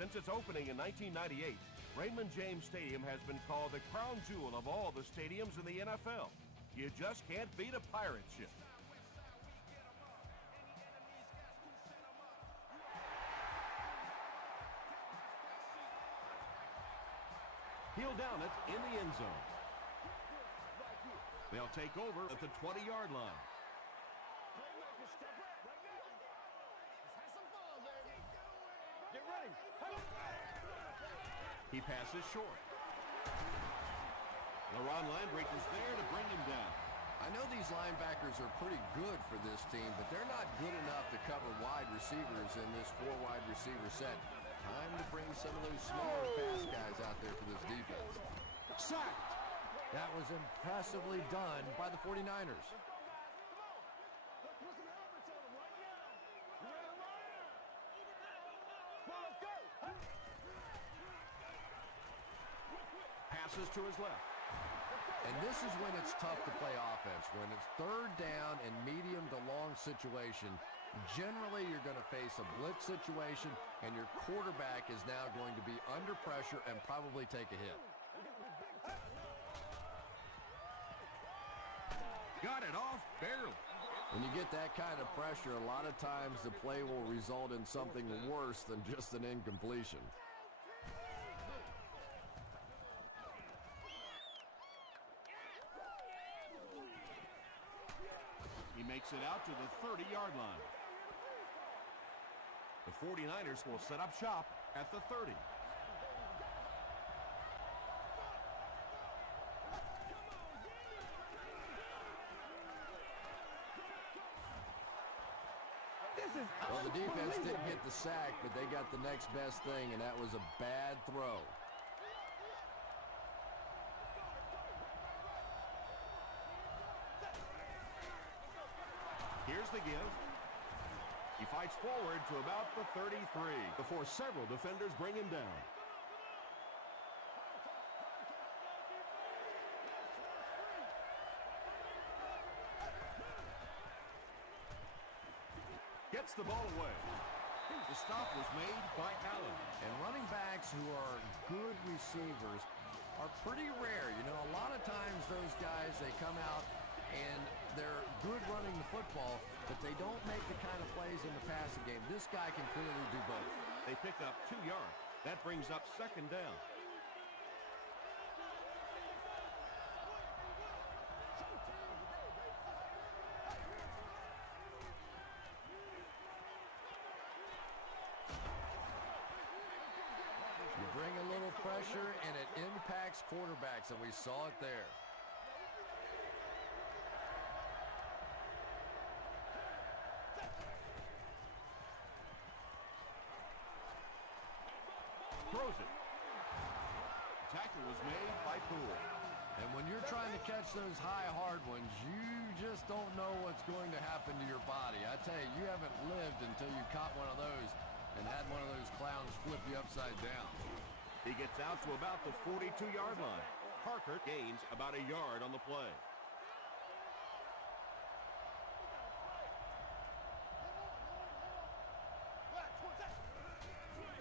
Since its opening in 1998, Raymond James Stadium has been called the crown jewel of all the stadiums in the NFL. You just can't beat a pirate ship. He'll down it in the end zone. They'll take over at the 20-yard line. Get ready. He passes short. LaRon Landry's there to bring him down. I know these linebackers are pretty good for this team, but they're not good enough to cover wide receivers in this 4-wide receiver set. Time to bring some of those smaller pass guys out there for this defense. Sacked! That was impressively done by the 49ers. Passes to his left. And this is when it's tough to play offense. When it's third down and medium to long situation, generally you're going to face a blitz situation, and your quarterback is now going to be under pressure and probably take a hit. Got it off barely. When you get that kind of pressure, a lot of times the play will result in something worse than just an incompletion. He makes it out to the 30-yard line. The 49ers will set up shop at the 30. Well, the defense didn't get the sack, but they got the next best thing, and that was a bad throw. Here's the give. He fights forward to about the 33 before several defenders bring him down. Gets the ball away. The stop was made by Allen. And running backs who are good receivers are pretty rare. You know, a lot of times those guys, they come out and they're good running the football, but they don't make the kind of plays in the passing game. This guy can clearly do both. They pick up 2 yards. That brings up second down. You bring a little pressure, and it impacts quarterbacks, and we saw it there. Throws it. Tackle was made by Poole. And when you're trying to catch those high, hard ones, you just don't know what's going to happen to your body. I tell you, you haven't lived until you caught one of those and had one of those clowns flip you upside down. He gets out to about the 42-yard line. Parker gains about a yard on the play.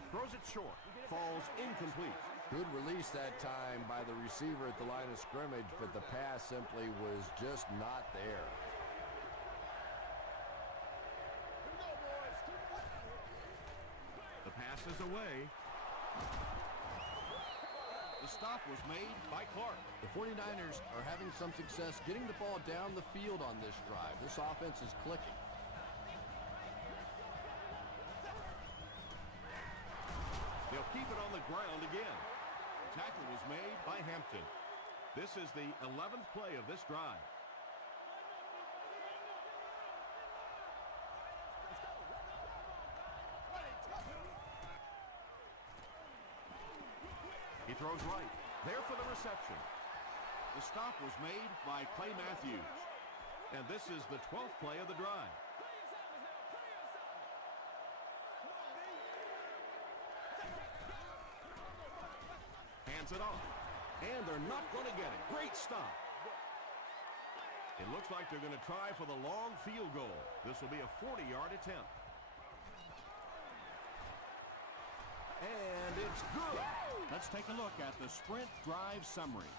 Throws it short. Falls incomplete. Good release that time by the receiver at the line of scrimmage, but the pass simply was just not there. The pass is away. The stop was made by Clark. The 49ers are having some success getting the ball down the field on this drive. This offense is clicking. They'll keep it on the ground again. Tackle was made by Hampton. This is the 11th play of this drive. He throws right. There for the reception. The stop was made by Clay Matthews. And this is the 12th play of the drive. Hands it off. And they're not going to get it. Great stop. It looks like they're going to try for the long field goal. This will be a 40-yard attempt. And It's good. Let's take a look at the sprint drive summary.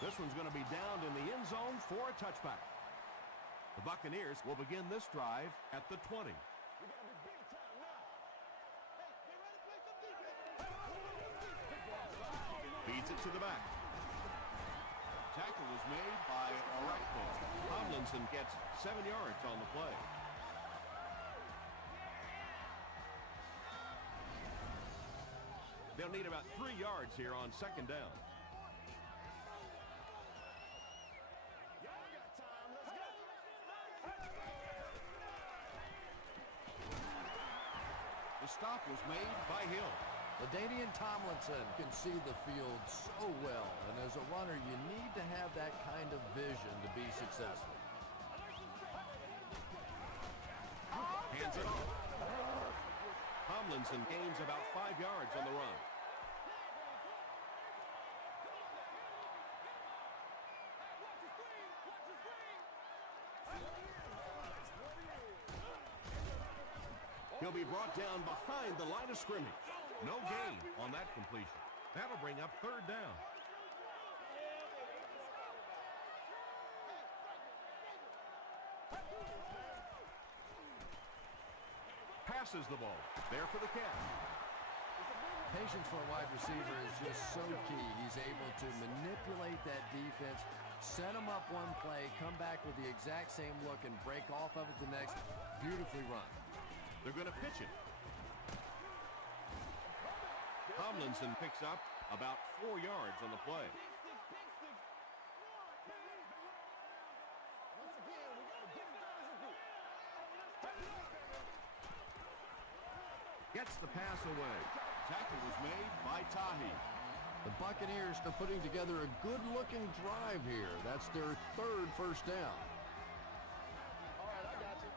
This one's going to be downed in the end zone for a touchback. The Buccaneers will begin this drive at the 20. We gotta be big time now. Hey, get ready to play some defense. Feeds it to the back. Tackle was made by Orakpo. Tomlinson gets 7 yards on the play. They'll need about 3 yards here on second down. Y'all got time. Let's go. The stop was made by Hill. LaDainian Tomlinson can see the field so well, and as a runner, you need to have that kind of vision to be successful. Hands it off. Tomlinson gains about 5 yards on the run. He'll be brought down behind the line of scrimmage. No gain on that completion. That'll bring up third down. Passes the ball. There for the catch. Patience for a wide receiver is just so key. He's able to manipulate that defense, set them up one play, come back with the exact same look, and break off of it the next. Beautifully run. They're going to pitch it. Tomlinson picks up about 4 yards on the play. Gets the pass away. Tackle was made by Tahi. The Buccaneers are putting together a good-looking drive here. That's their third first down. All right, I got you.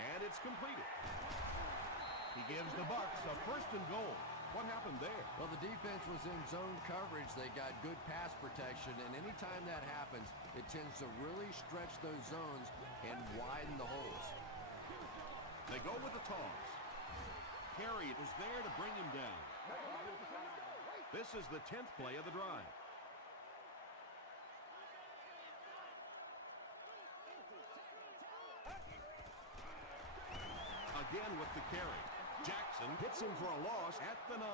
And it's completed. He gives the Bucs a first and goal. What happened there? Well, the defense was in zone coverage. They got good pass protection, and anytime that happens, it tends to really stretch those zones and widen the holes. They go with the toss. Carey was there to bring him down. This is the 10th play of the drive. Again with the carry. Jackson hits him for a loss at the 9.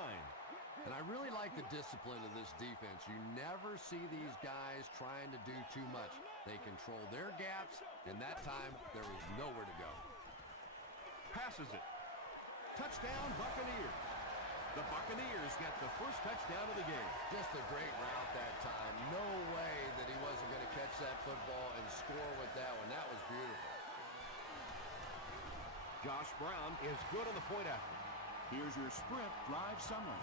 And I really like the discipline of this defense. You never see these guys trying to do too much. They control their gaps, and that time there was nowhere to go. Passes it. Touchdown, Buccaneers. The Buccaneers get the first touchdown of the game. Just a great route that time. No way that he wasn't going to catch that football and score with that one. That was beautiful. Josh Brown is good on the point after. Here's your sprint drive summary.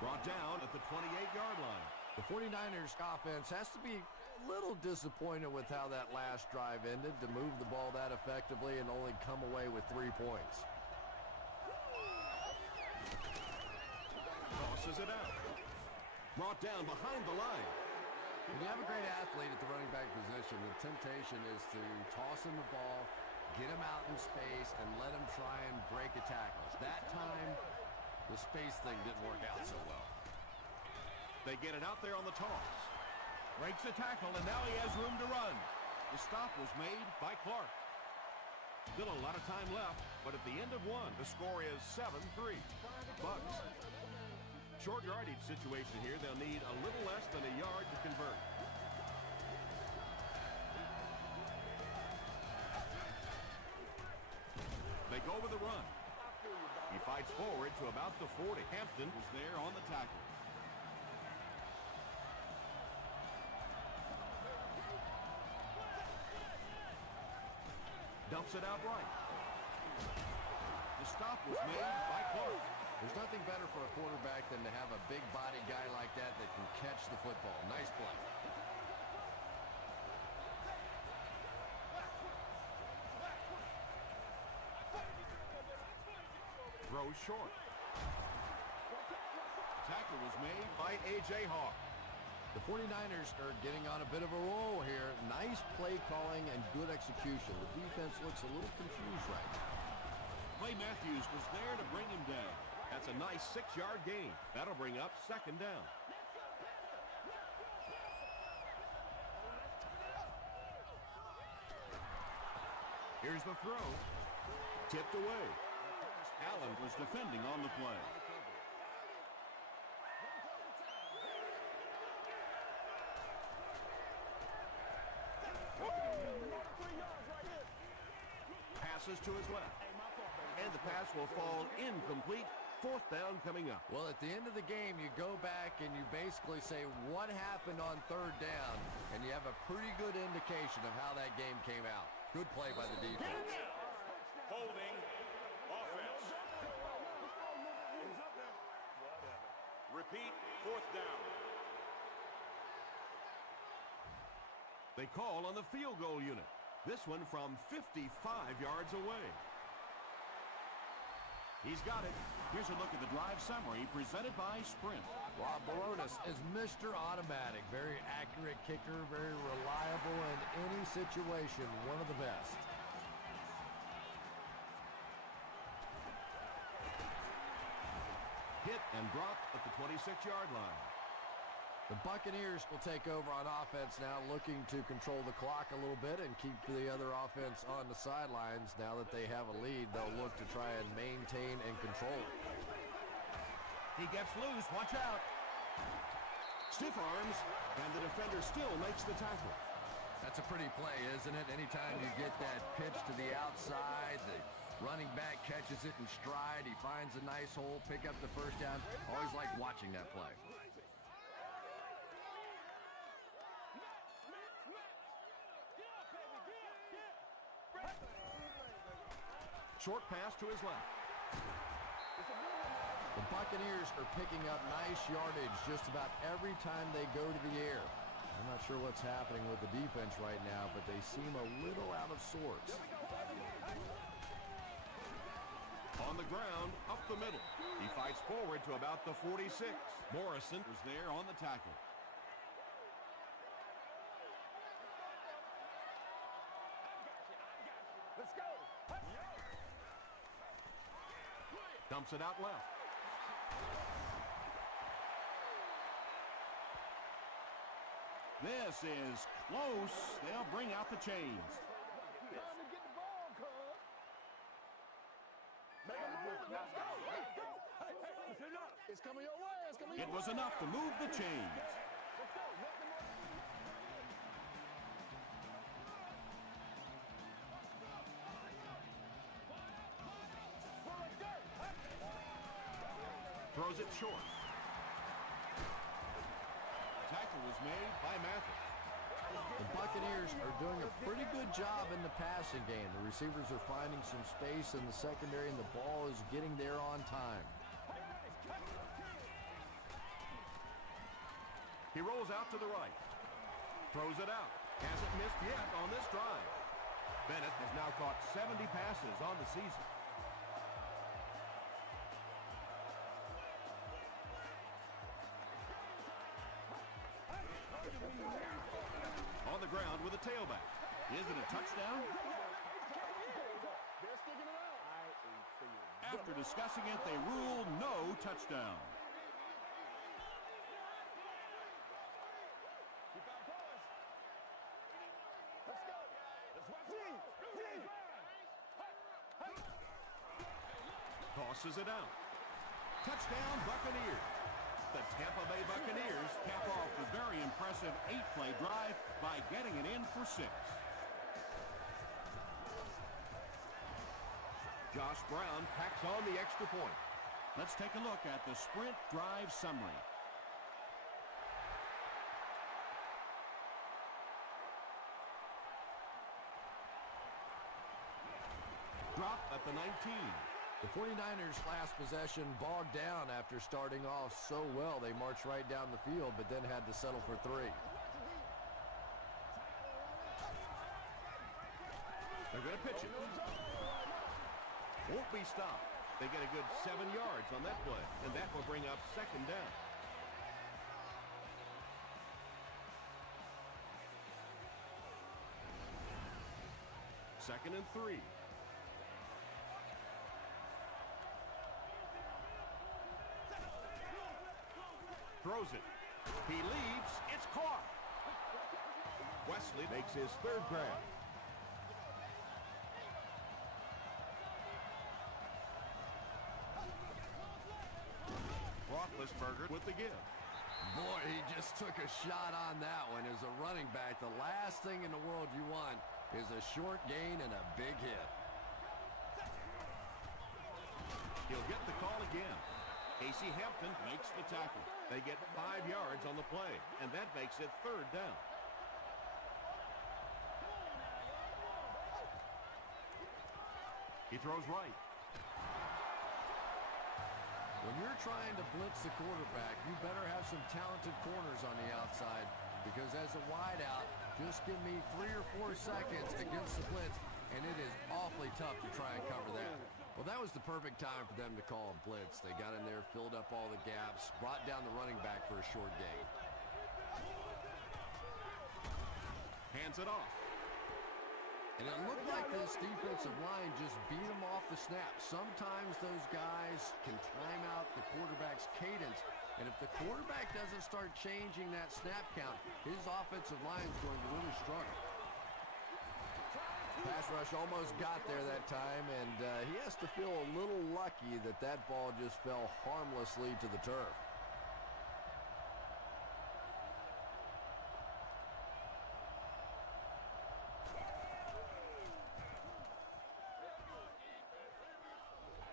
Brought down at the 28-yard line. The 49ers offense has to be a little disappointed with how that last drive ended, to move the ball that effectively and only come away with 3 points. Tosses it out. Brought down behind the line. When you have a great athlete at the running back position, the temptation is to toss him the ball, get him out in space, and let him try and break a tackle. That time, the space thing didn't work out so well. They get it out there on the toss. Breaks a tackle, and now he has room to run. The stop was made by Clark. Still a lot of time left, but at the end of one, the score is 7-3. Bucs. Short yardage situation here. They'll need a little less than a yard to convert. They go with the run. He fights forward to about the 40. Hampton was there on the tackle. Dumps it out right. The stop was made by Clark. There's nothing better for a quarterback than to have a big body guy like that that can catch the football. Nice play. Throw short. Tackle was made by A.J. Hawk. The 49ers are getting on a bit of a roll here. Nice play calling and good execution. The defense looks a little confused right now. Clay Matthews was there to bring him down. That's a nice 6-yard gain. That'll bring up 2nd down. Here's the throw. Tipped away. Allen was defending on the play. Passes to his left. And the pass will fall incomplete. 4th down coming up. Well, at the end of the game, you go back and you basically say what happened on 3rd down, and you have a pretty good indication of how that game came out. Good play by the defense. Holding offense. Repeat, 4th down. They call on the field goal unit. This one from 55 yards away. He's got it. Here's a look at the drive summary presented by Sprint. Rob Baronis is Mr. Automatic. Very accurate kicker, very reliable in any situation. One of the best. Hit and dropped at the 26-yard line. The Buccaneers will take over on offense now, looking to control the clock a little bit and keep the other offense on the sidelines. Now that they have a lead, they'll look to try and maintain and control it. He gets loose. Watch out. Stiff arms, and the defender still makes the tackle. That's a pretty play, isn't it? Anytime you get that pitch to the outside, the running back catches it in stride. He finds a nice hole, pick up the 1st down. Always like watching that play. Short pass to his left. The Buccaneers are picking up nice yardage just about every time they go to the air. I'm not sure what's happening with the defense right now, but they seem a little out of sorts. On the ground, up the middle. He fights forward to about the 46. Morrison was there on the tackle. Let's go. Dumps it out left. This is close. They'll bring out the chains. Time to get the ball, cuz. Make a move. Let's go. Let's go. Hey, it's enough. It's coming your way. It's coming your It way. was enough to move the chains. Let's go. Let them run. Throws it short. Tackle was made by Mathis. The Buccaneers are doing a pretty good job in the passing game. The receivers are finding some space in the secondary, and the ball is getting there on time. He rolls out to the right. Throws it out. Hasn't missed yet on this drive. Bennett has now caught 70 passes on the season. On the ground with a tailback. Is it a touchdown? They're sticking it out. I ain't feeling. After discussing it, they rule no touchdown. Keep our boys. Let's go. Let's watch it. Tosses it out. Touchdown, Buccaneers. The Tampa Bay Buccaneers cap off the very impressive 8-play drive by getting it in for 6. Josh Brown packs on the extra point. Let's take a look at the Sprint drive summary. Drop at the 19. The 49ers' last possession bogged down after starting off so well. They marched right down the field, but then had to settle for 3. They're going to pitch it. Won't be stopped. They get a good 7 yards on that play, and that will bring up 2nd down. Second and 3. Throws it. He leaves. It's caught. Wesley makes his 3rd grab. Roethlisberger with the give. Boy, he just took a shot on that one. As a running back, the last thing in the world you want is a short gain and a big hit. He'll get the call again. Casey Hampton makes the tackle. They get 5 yards on the play, and that makes it 3rd down. He throws right. When you're trying to blitz the quarterback, you better have some talented corners on the outside, because as a wideout, just give me 3 or 4 seconds against the blitz, and it is awfully tough to try and cover that. Well, that was the perfect time for them to call a blitz. They got in there, filled up all the gaps, brought down the running back for a short gain. Hands it off. And it looked like this defensive line just beat them off the snap. Sometimes those guys can time out the quarterback's cadence, and if the quarterback doesn't start changing that snap count, his offensive line is going to really struggle. Pass rush almost got there that time, and he has to feel a little lucky that that ball just fell harmlessly to the turf.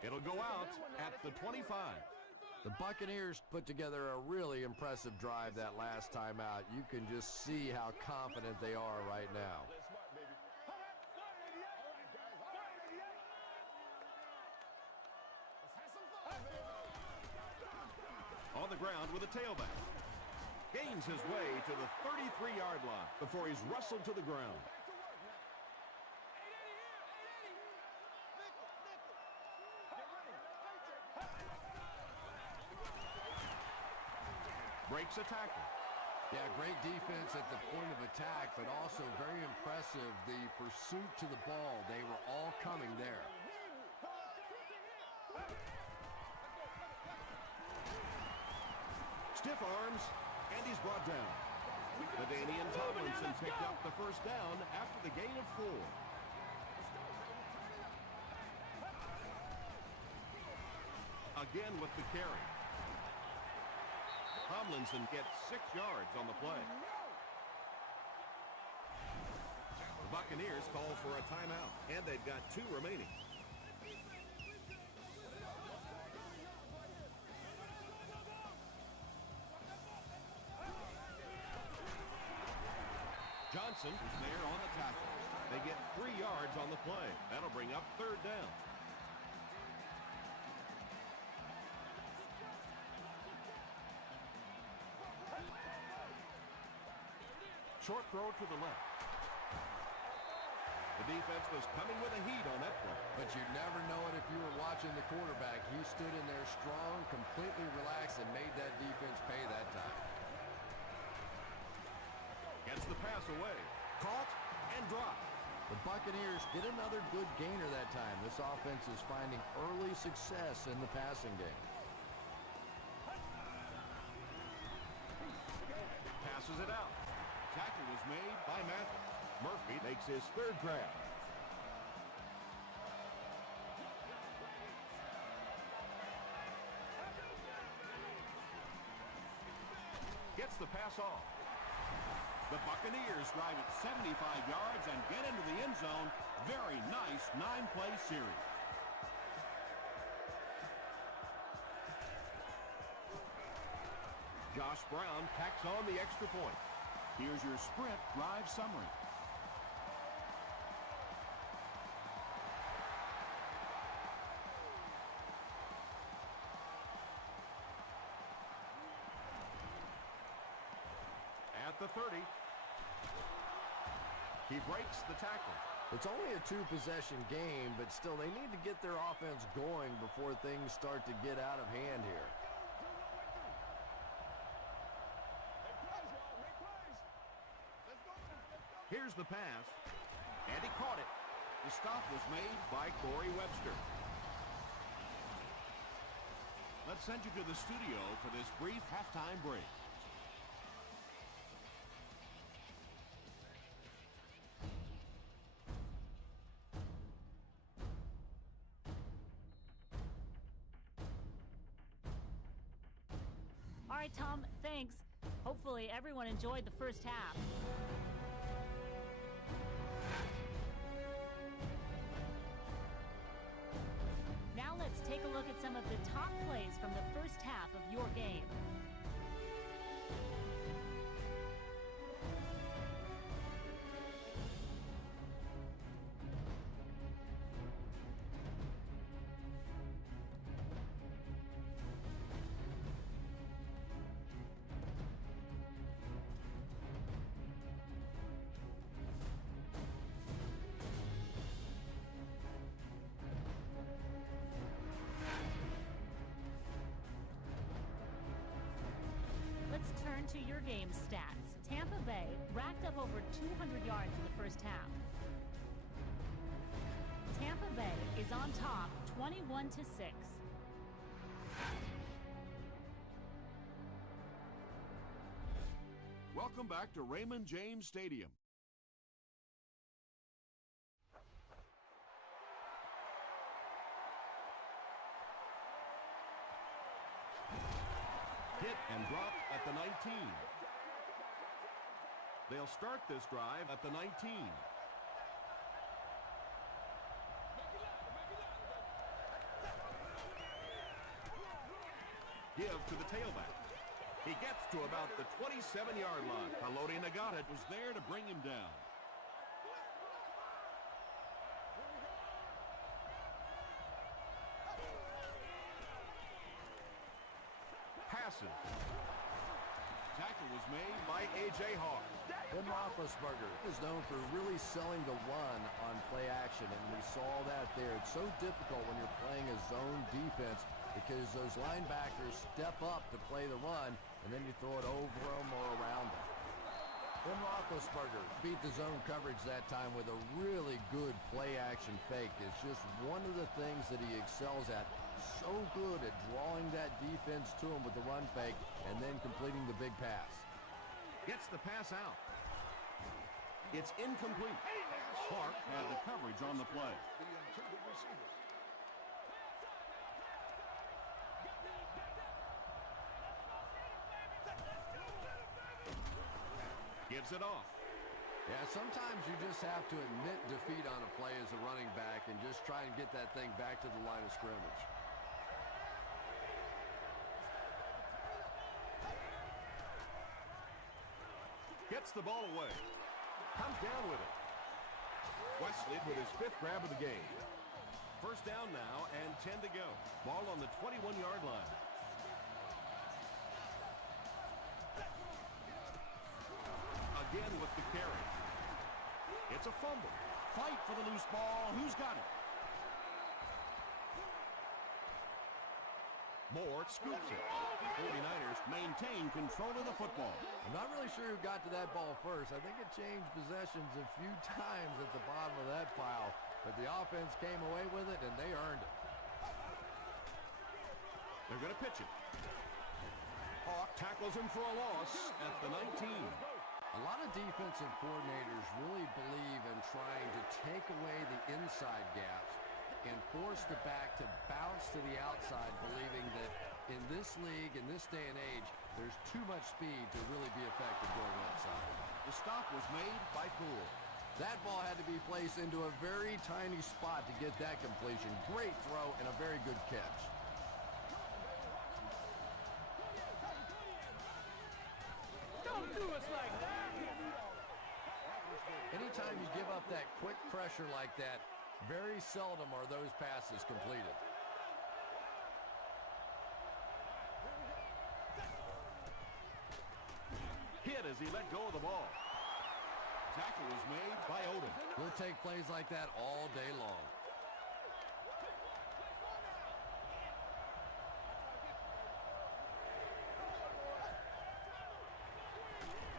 It'll go out at the 25. The Buccaneers put together a really impressive drive that last time out. You can just see how confident they are right now. On the ground with a tailback. Gains his way to the 33-yard line before he's wrestled to the ground. Breaks a tackle. Yeah, great defense at the point of attack, but also very impressive the pursuit to the ball. They were all coming there. Stiff arms, and he's brought down. LaDainian Tomlinson picked up the 1st down after the gain of 4. Again with the carry. Tomlinson gets 6 yards on the play. The Buccaneers call for a timeout, and they've got 2 remaining. Johnson is there on the tackle. They get 3 yards on the play. That'll bring up 3rd down. Short throw to the left. The defense was coming with a heat on that play. But you never know it if you were watching the quarterback. He stood in there strong, completely relaxed, and made that defense pay that time. Gets the pass away. Caught and dropped. The Buccaneers get another good gainer that time. This offense is finding early success in the passing game. Passes it out. Tackle was made by Mathis. Murphy makes his 3rd grab. Gets the pass off. The Buccaneers drive it 75 yards and get into the end zone. Very nice 9-play series. Josh Brown tacks on the extra point. Here's your sprint drive summary. at the 30. He breaks the tackle. It's only a two-possession game, but still they need to get their offense going before things start to get out of hand here. Here's the pass, and he caught it. The stop was made by Corey Webster. Let's send you to the studio for this brief halftime break. All right, Tom, thanks. Hopefully everyone enjoyed the first half. Now let's take a look at some of the top plays from the first half of your game. Let's turn to your game stats. Tampa Bay racked up over 200 yards in the first half. Tampa Bay is on top, 21-6. Welcome back to Raymond James Stadium. Hit and drop at the 19. They'll start this drive at the 19. Give to the tailback. He gets to about the 27-yard line. Haloti Nagata was there to bring him down. Passes. Tackle was made by A.J. Hart. Ben Roethlisberger is known for really selling the run on play action, and we saw that there. It's so difficult when you're playing a zone defense because those linebackers step up to play the run, and then you throw it over them or around them. Ben Roethlisberger beat the zone coverage that time with a really good play action fake. It's just one of the things that he excels at. So good at drawing that defense to him with the run fake and then completing the big pass. Gets the pass out. It's incomplete. Clark had the coverage on the play. Gives it off. Yeah, sometimes you just have to admit defeat on a play as a running back and just try and get that thing back to the line of scrimmage. Gets the ball away. Comes down with it. Wesley with his 5th grab of the game. First down now and 10 to go. Ball on the 21-yard line. Again with the carry. It's a fumble. Fight for the loose ball. Who's got it? Moore scoops it. The 49ers maintain control of the football. I'm not really sure who got to that ball first. I think it changed possessions a few times at the bottom of that pile, but the offense came away with it, and they earned it. They're going to pitch it. Hawk tackles him for a loss at the 19. A lot of defensive coordinators really believe in trying to take away the inside gaps and force the back to bounce to the outside, believing that in this league, in this day and age, there's too much speed to really be effective going outside. The stop was made by Poole. That ball had to be placed into a very tiny spot to get that completion. Great throw and a very good catch. Don't do us like that! Anytime you give up that quick pressure like that, very seldom are those passes completed. Hit as as he let go of the ball. Tackle was made by Odom. We'll take plays like that all day long.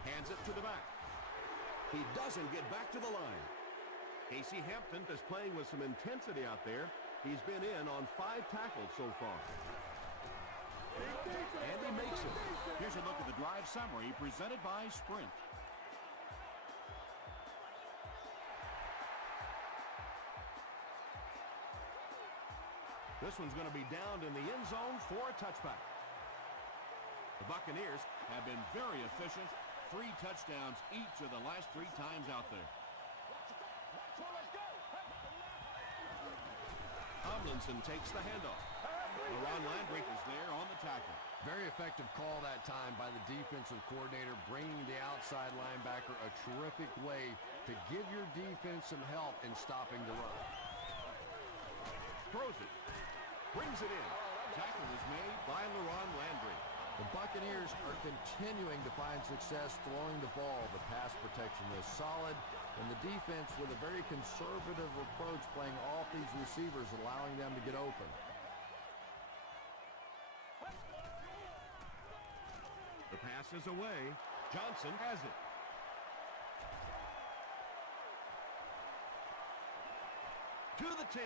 Hands it to the back. He doesn't get back to the line. Casey Hampton is playing with some intensity out there. He's been in on 5 tackles so far. And he makes it. Here's a look at the drive summary presented by Sprint. This one's going to be downed in the end zone for a touchback. The Buccaneers have been very efficient. 3 touchdowns each of the last 3 times out there. Tomlinson takes the handoff. LaRon Landry is there on the tackle. Very effective call that time by the defensive coordinator, bringing the outside linebacker a terrific way to give your defense some help in stopping the run. Throws it. Brings it in. Tackle is made by LaRon Landry. The Buccaneers are continuing to find success throwing the ball. The pass protection is solid, and the defense with a very conservative approach playing off these receivers, allowing them to get open. The pass is away. Johnson has it. To the 10.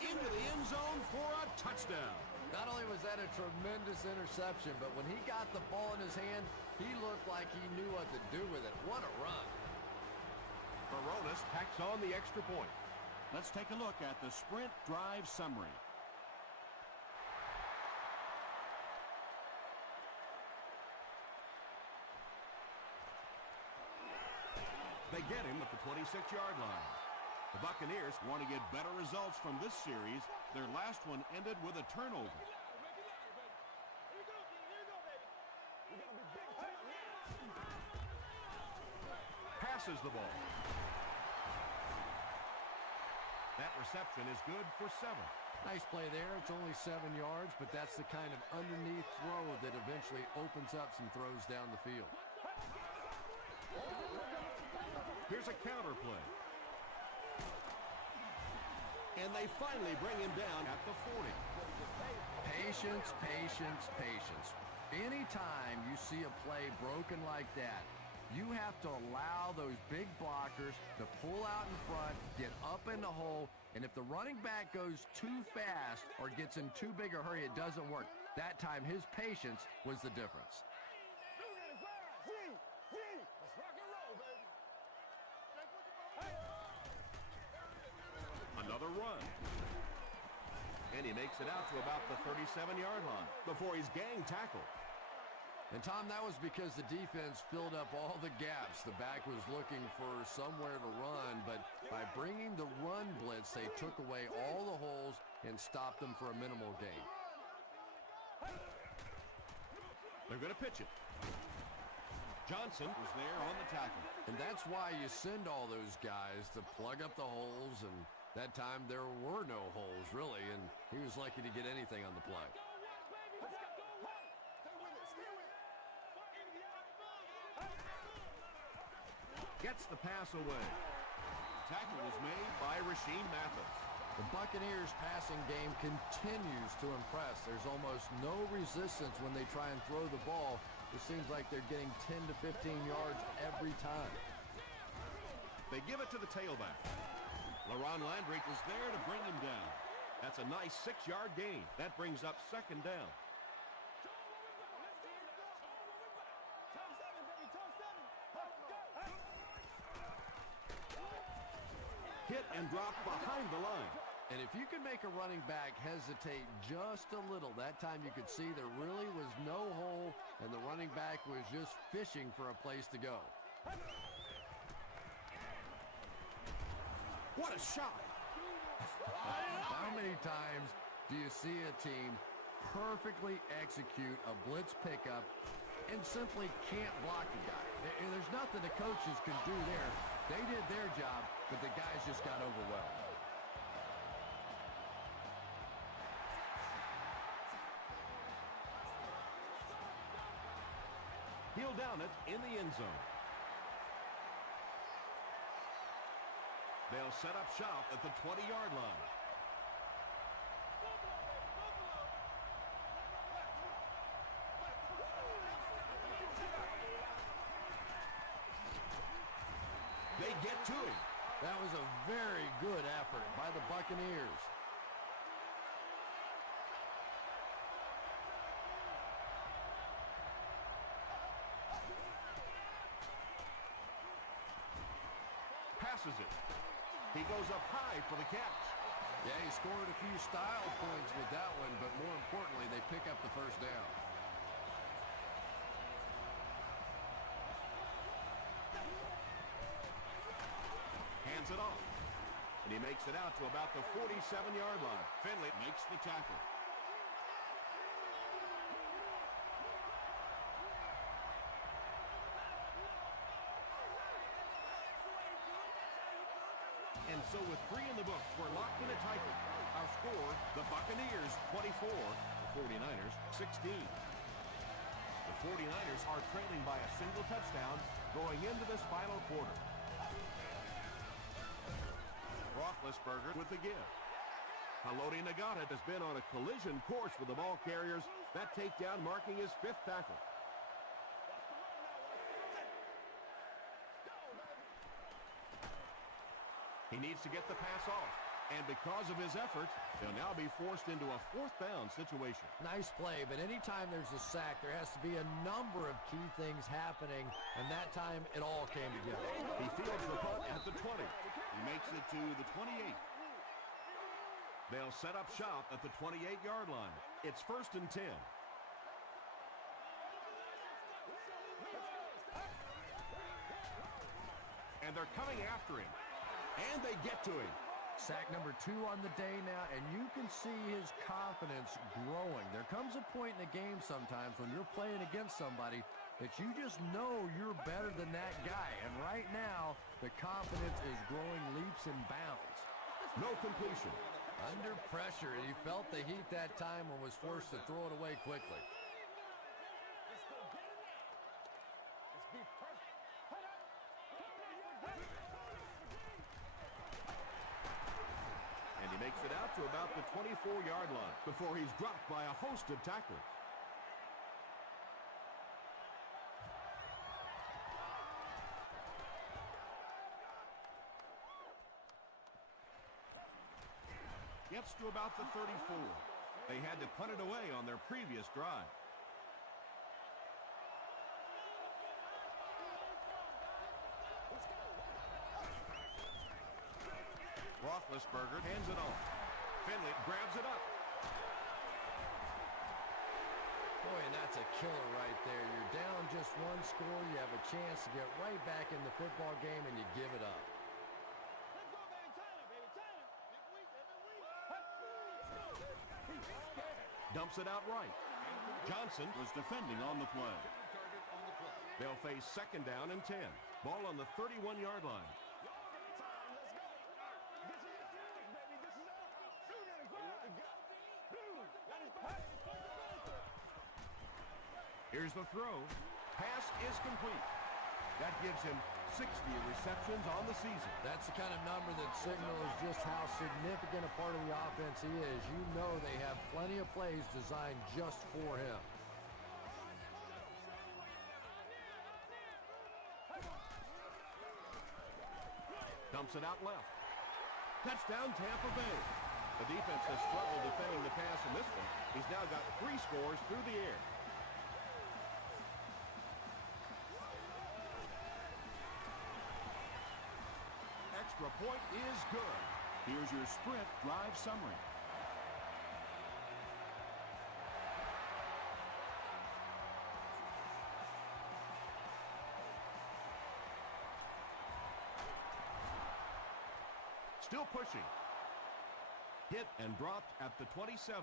Into the end zone for a touchdown. Not only was that a tremendous interception, but when he got the ball in his hand, he looked like he knew what to do with it. What a run. Baronis tacks on the extra point. Let's take a look at the Sprint drive summary. They get him at the 26-yard line. The Buccaneers want to get better results from this series. Their last one ended with a turnover. Passes the ball. That reception is good for 7. Nice play there. It's only 7 yards, but that's the kind of underneath throw that eventually opens up some throws down the field. Here's a counter play. And they finally bring him down at the 40. Patience, patience, patience. Anytime you see a play broken like that, you have to allow those big blockers to pull out in front, get up in the hole, and if the running back goes too fast or gets in too big a hurry, it doesn't work. That time, his patience was the difference. Another run. And he makes it out to about the 37-yard line before he's gang tackled. And, Tom, that was because the defense filled up all the gaps. The back was looking for somewhere to run, but by bringing the run blitz, they took away all the holes and stopped them for a minimal gain. They're going to pitch it. Johnson was there on the tackle. And that's why you send all those guys to plug up the holes, and that time there were no holes, really, and he was lucky to get anything on the play. Gets the pass away. Tackle was made by Rasheem Mathis. The Buccaneers' passing game continues to impress. There's almost no resistance when they try and throw the ball. It seems like they're getting 10 to 15 yards every time. They give it to the tailback. LaRon Landry was there to bring him down. That's a nice 6-yard gain. That brings up 2nd down. Hit and drop behind the line. And if you can make a running back hesitate just a little, that time you could see there really was no hole, and the running back was just fishing for a place to go. What a shot! How many times do you see a team perfectly execute a blitz pickup and simply can't block the guy? And there's nothing the coaches can do there. They did their job, but the guys just got overwhelmed. He'll down it in the end zone. They'll set up shop at the 20-yard line. They get to him. That was a very good effort by the Buccaneers. Passes it. He goes up high for the catch. Yeah, he scored a few style points with that one, but more importantly, they pick up the first down. Hands it off. And he makes it out to about the 47-yard line. Finley makes the tackle. And so with 3 in the books, we're locked in a title. Our score, the Buccaneers 24, the 49ers 16. The 49ers are trailing by a single touchdown going into this final quarter. Roethlisberger with the give. Haloti Ngata has been on a collision course with the ball carriers. That takedown marking his 5th tackle. He needs to get the pass off. And because of his effort, he'll now be forced into a 4th down situation. Nice play, but anytime there's a sack, there has to be a number of key things happening, and that time it all came together. He fields the punt at the 20. He makes it to the 28. They'll set up shop at the 28-yard line. It's 1st and 10. And they're coming after him. And they get to him. Sack number 2 on the day now, and you can see his confidence growing. There comes a point in the game sometimes when you're playing against somebody that you just know you're better than that guy. And right now, the confidence is growing leaps and bounds. No completion. Under pressure, and he felt the heat that time and was forced to throw it away quickly. And he makes it out to about the 24-yard line before he's dropped by a host of tacklers. Gets to about the 34. They had to punt it away on their previous drive. Roethlisberger hands it off. Finley grabs it up. Boy, and that's a killer right there. You're down just 1 score. You have a chance to get right back in the football game, and you give it up. Dumps it out right. Johnson was defending on the play. They'll face 2nd down and 10. Ball on the 31-yard line. Here's the throw. Pass is complete. That gives him 60 receptions on the season. That's the kind of number that signals just how significant a part of the offense he is. You know they have plenty of plays designed just for him. Dumps it out left. Touchdown, Tampa Bay. The defense has struggled defending the pass in this one. He's now got 3 scores through the air. Extra point is good. Here's your sprint drive summary. Still pushing. Hit and dropped at the 27.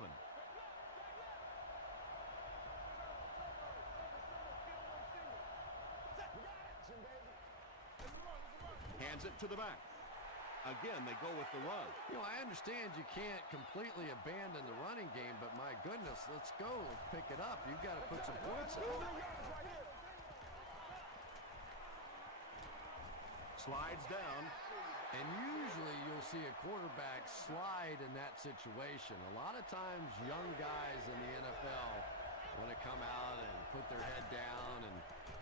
Hands it to the back. Again, they go with the run. You know, I understand you can't completely abandon the running game, but my goodness, let's go. Let's pick it up. You've got to put some points up. Slides down. And usually you'll see a quarterback slide in that situation. A lot of times young guys in the NFL want to come out and put their head down,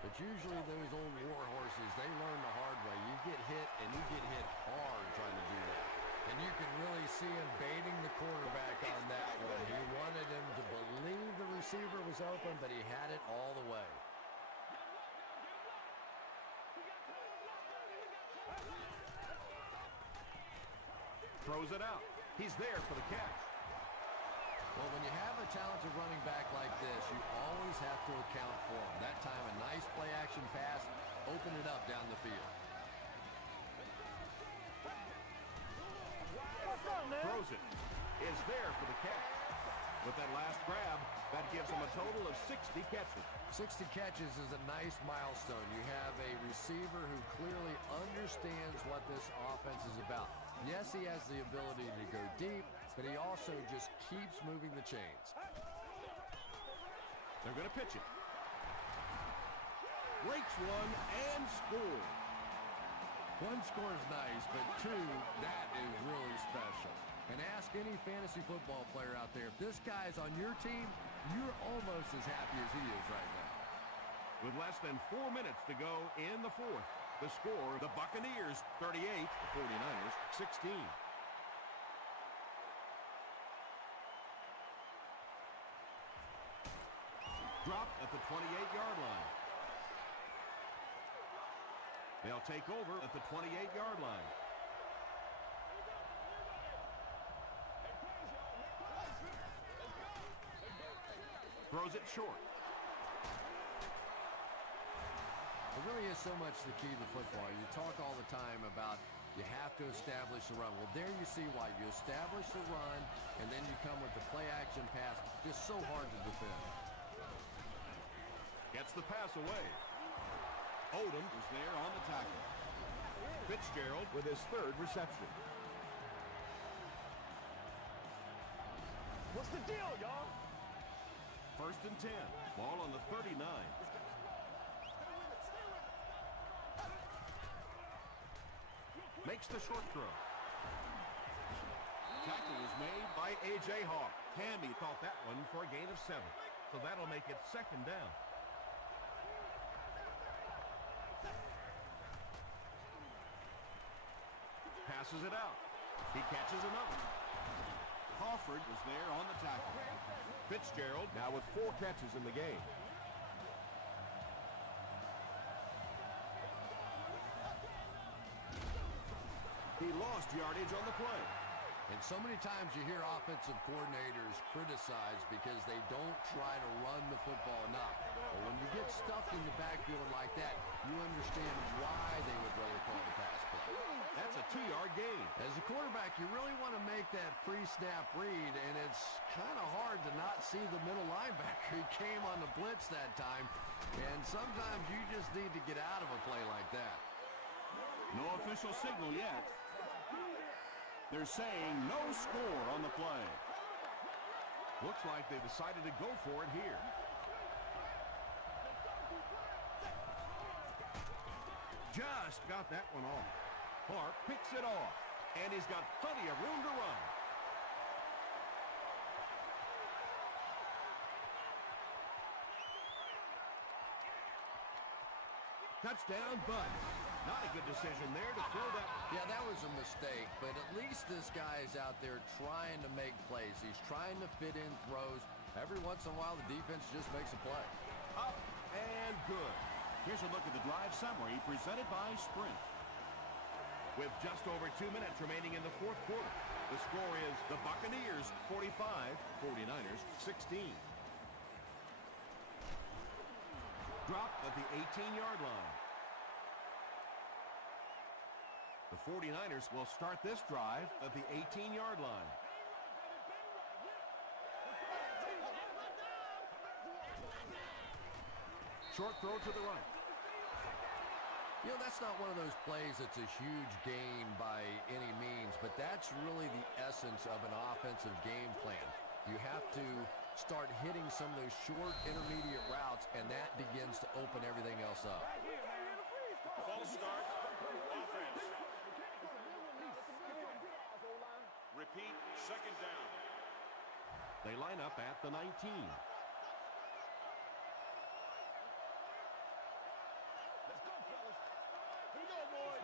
but usually those old war horses, they learn the hard way. You get hit, and you get hit hard trying to do that. And you can really see him baiting the quarterback on that one. He wanted him to believe the receiver was open, but he had it all the way. Throws it out. He's there for the catch. Well, when you have a talented running back like this, you always have to account for him. That time, a nice play-action pass, open it up down the field. Throws it. Is there for the catch. With that last grab, that gives him a total of 60 catches. 60 catches is a nice milestone. You have a receiver who clearly understands what this offense is about. Yes, he has the ability to go deep, but he also just keeps moving the chains. They're going to pitch it. Breaks one and scores. One score is nice, but two, that is really special. And ask any fantasy football player out there, if this guy's on your team, you're almost as happy as he is right now. With less than 4 minutes to go in the fourth, the score, the Buccaneers 38, the 49ers 16. Dropped at the 28-yard line. They'll take over at the 28-yard line. Throws it short. It really is so much the key to football. You talk all the time about you have to establish the run. Well, there you see why. You establish the run, and then you come with the play-action pass. Just so hard to defend. Gets the pass away. Odom is there on the tackle. Fitzgerald with his third reception. What's the deal, y'all? First and 10. Ball on the 39. Makes the short throw. Tackle was made by A.J. Hawk. Tammy caught that one for a gain of 7. So that'll make it second down. Passes it out. He catches another. Crawford was there on the tackle. Fitzgerald now with 4 catches in the game. He lost yardage on the play. And so many times you hear offensive coordinators criticized because they don't try to run the football enough. But when you get stuffed in the backfield like that, you understand why they would rather call the pass play. That's a 2-yard gain. As a quarterback, you really want to make that pre-snap read, and it's kind of hard to not see the middle linebacker. He came on the blitz that time, and sometimes you just need to get out of a play like that. No official signal yet. They're saying no score on the play. Looks like they decided to go for it here. Just got that one off. Clark picks it off, and he's got plenty of room to run. Touchdown, but not a good decision there to throw that. Yeah, that was a mistake, but at least this guy is out there trying to make plays. He's trying to fit in throws. Every once in a while, the defense just makes a play. Up and good. Here's a look at the drive summary presented by Sprint. With just over 2 minutes remaining in the fourth quarter, the score is the Buccaneers 45, 49ers 16. Dropped at the 18-yard line. The 49ers will start this drive at the 18-yard line. Short throw to the right. You know, that's not one of those plays that's a huge gain by any means, but that's really the essence of an offensive game plan. You have to start hitting some of those short intermediate routes, and that begins to open everything else up. False start, Offense. Repeat, second down. They line up at the 19. Let's go, fellas. Here we go, boys.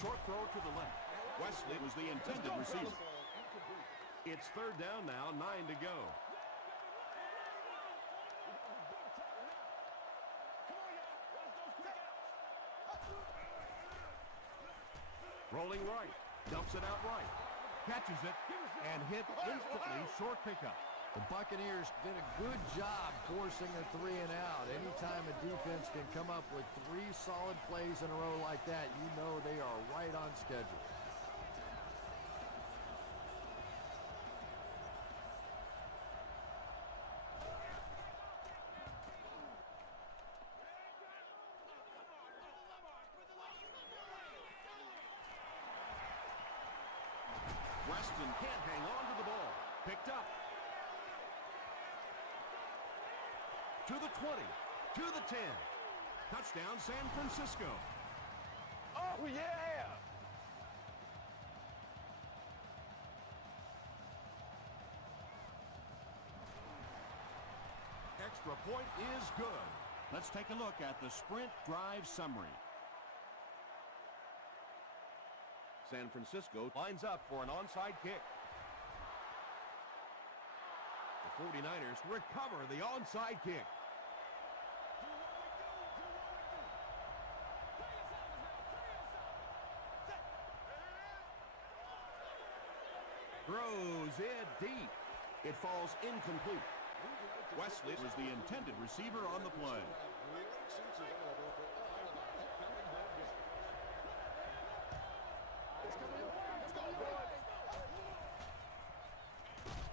Short throw to the left. Wesley was the intended receiver. It's third down now, 9 to go. Rolling right, dumps it out right, catches it, and hit instantly, short pickup. The Buccaneers did a good job forcing a 3 and out. Anytime a defense can come up with 3 solid plays in a row like that, you know they are right on schedule. Weston can't hang on to the ball. Picked up. To the 20, to the 10. Touchdown, San Francisco. Oh, yeah! Extra point is good. Let's take a look at the sprint drive summary. San Francisco lines up for an onside kick. The 49ers recover the onside kick. Throws it deep. It falls incomplete. Wesley was the intended receiver on the play.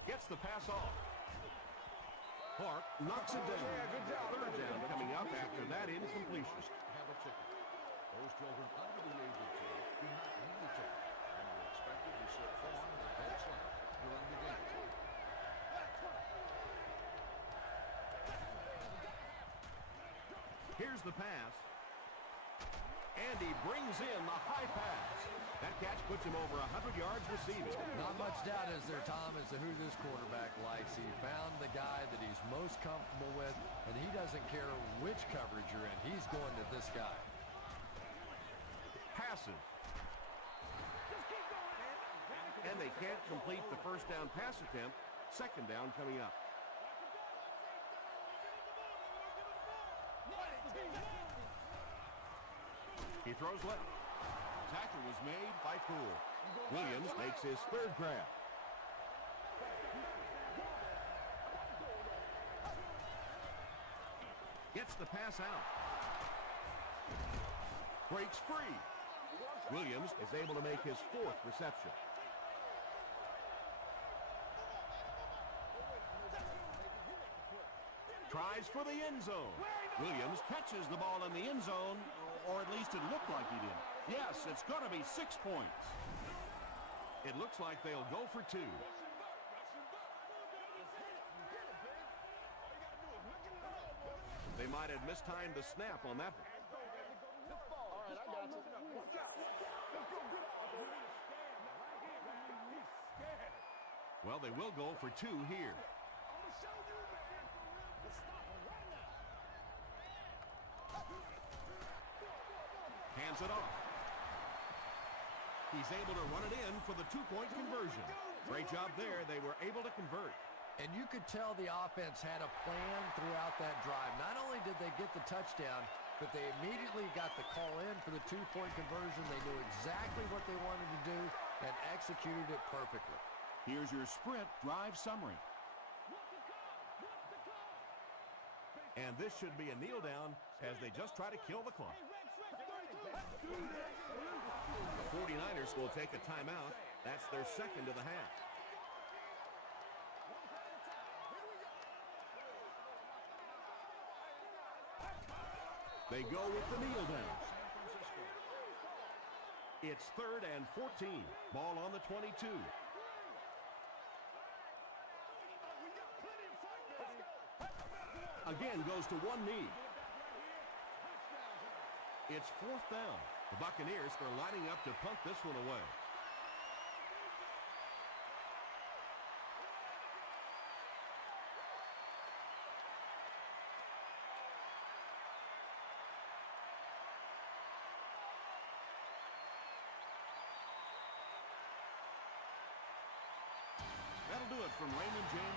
Gets the pass off. Clark knocks it down. Third down coming up after that incompletion. Have a ticket. Those children under the age of 2 do not need a ticket and are expected to sit form in the dead slot during the game. Here's the pass. And he brings in the high pass. That catch puts him over 100 yards receiving. Not much doubt, is there, Tom, as to who this quarterback likes. He found the guy that he's most comfortable with, and he doesn't care which coverage you're in. He's going to this guy. Passes. And they can't complete the first down pass attempt. Second down coming up. He throws left. Tackle was made by Poole. Williams makes his third grab. Gets the pass out. Breaks free. Williams is able to make his fourth reception. Tries for the end zone. Williams catches the ball in the end zone, or at least it looked like he did. Yes, it's going to be 6 points. It looks like they'll go for 2. They might have mistimed the snap on that one. All right, I got you. Well, they will go for 2 here. Hands it off. He's able to run it in for the 2-point conversion. Great job there. They were able to convert. And you could tell the offense had a plan throughout that drive. Not only did they get the touchdown, but they immediately got the call in for the 2-point conversion. They knew exactly what they wanted to do and executed it perfectly. Here's your sprint drive summary. And this should be a kneel down as they just try to kill the clock. The 49ers will take a timeout. That's their second of the half. They go with the kneel down. It's 3rd and 14. Ball on the 22. Again goes to one knee. It's fourth down. The Buccaneers are lining up to punt this one away. That'll do it from Raymond James